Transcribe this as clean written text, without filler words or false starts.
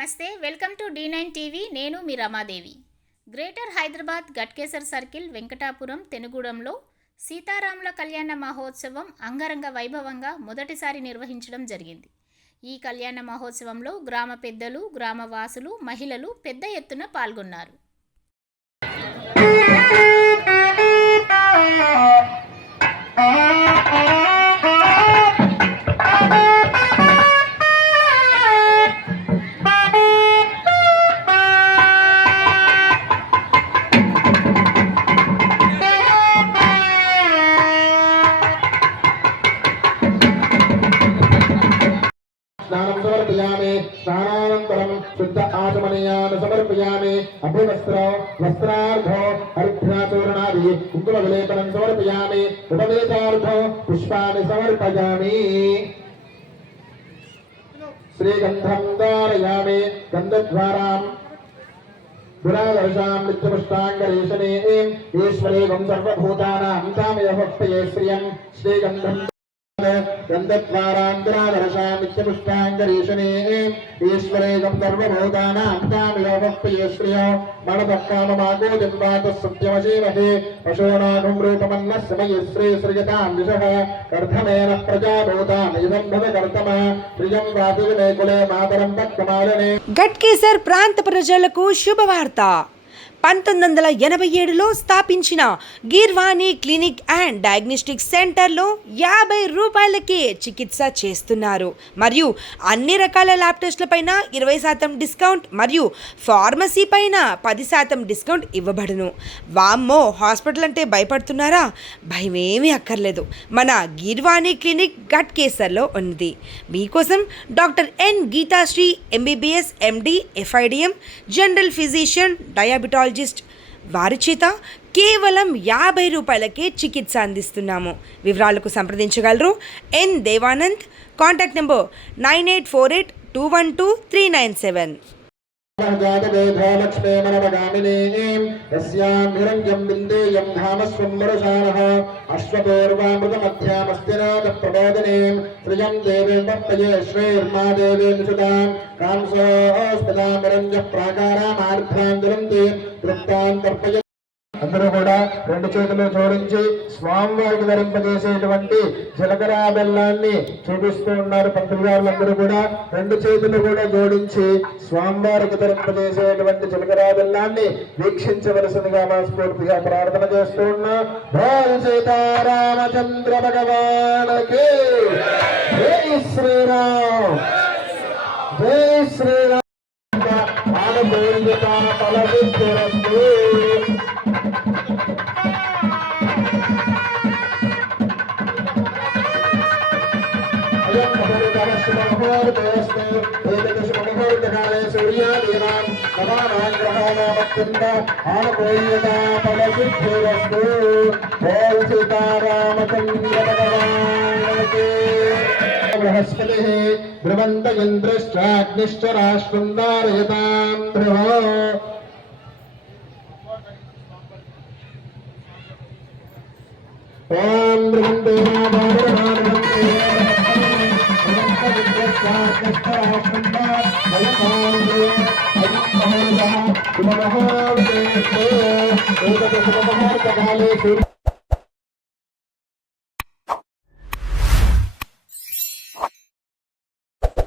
నమస్తే, welcome to D9 TV. నేను మీ Ramadevi. Greater Hyderabad Ghatkesar circle Venkatapuram తెనుగూడెంలో సీతారాముల కళ్యాణ మహోత్సవం అంగరంగ వైభవంగా మొదటిసారి నిర్వహించడం జరిగింది. ఈ కళ్యాణ మహోత్సవంలో గ్రామ పెద్దలు, గ్రామవాసులు, మహిళలు పెద్ద ఎత్తున పాల్గొన్నారు. समर्पयामि स्नानानन्तरं शुद्ध आचमनीयान् समर्पयामि अभिवस्त्रो वस्त्रार्धो हरिद्राचूर्णादि कुङ्कुमविलेपनं समर्पयामि उपवेतार्धो पुष्पाणि समर्पयामि श्रीगन्धं धारयामि गन्धद्वारां पुरादर्शां नित्यपुष्टाङ्गरेशने ईश्वरेगं सर्वभूतानां तामयभक्तये श्रियं श्रीगन्धं गन्धद्वारान्तरादर्शामित्यपुष्टाङ्गरीशने ईश्वरेगं सर्वभूतानां तामयोभक्तये श्रियो मणदक्काममागोदिम्बातः सत्यमशीमहे पशूनागं रूपमन्नः समये श्रीयतां दिशः कर्धमेन प्रजाभूतान् इदं भवकर्तमा प्रियं वातिविने कुले मातरं पक्वमालने గట్కేసర్ ప్రాంత ప్రజలకు శుభవార్త. 1987లో స్థాపించిన గీర్వాణి క్లినిక్ అండ్ డయాగ్నోస్టిక్ సెంటర్లో 50 రూపాయలకే చికిత్స చేస్తున్నారు. మరియు అన్ని రకాల ల్యాబ్ టెస్ట్ల పైన 20% డిస్కౌంట్ మరియు ఫార్మసీ పైన 10% డిస్కౌంట్ ఇవ్వబడును. వామ్మో, హాస్పిటల్ అంటే భయపడుతున్నారా? భయమేమీ అక్కర్లేదు. మన గీర్వాణి క్లినిక్ గట్కేసర్లో ఉంది. మీకోసం doctor N Geethasri MBBS MD FIDM general physician diabetologist వారి చేత కేవలం 50 రూపాయలకే చికిత్స అందిస్తున్నాము. వివరాలకు సంప్రదించగలరు ఎన్ దేవానంద్. Contact number 9848212397. लक्ष्मे मनवगामिनीं यस्यां निरञ्जं बिन्देयं धामस्वं वरुषाणः अश्वपूर्वामृतमध्यामस्तिनाथप्रबोधिनीं श्रियं देवीं भक्तये श्रीर्मा देवीं सुतां कांसोऽस्पदां निरञ्जः प्राकारामार्ध्रान्दुरन्ति तृप्तां तर्पय అందరూ కూడా రెండు చేతులు జోడించి స్వామివారికి ధరింపజేసేటువంటి జీలకర్ర బెల్లాన్ని చూపిస్తూ ఉన్నారు. పంతులు గారులందరూ కూడా రెండు చేతులు కూడా జోడించి స్వామివారికి ధరింపజేసేటువంటి జీలకర్ర బెల్లాన్ని వీక్షించవలసిందిగా మనస్ఫూర్తిగా ప్రార్థన చేస్తూ ఉన్నా. జై సీతారామచంద్ర భగవానికి జై శ్రీరామ్, జై శ్రీరామ్. सूर्यादीनां नवानाग्रहानामत्यन्त आनुकूल्यता फलसिद्धिरस्तु। जय सीतारामचन्द्र भगवान् बृहस्पतिः ध्रुवन्त इन्द्रश्चाग्निश्च राष्ट्रं धारयतां ध्रुवो। ॐ ध्रुवन्ते काले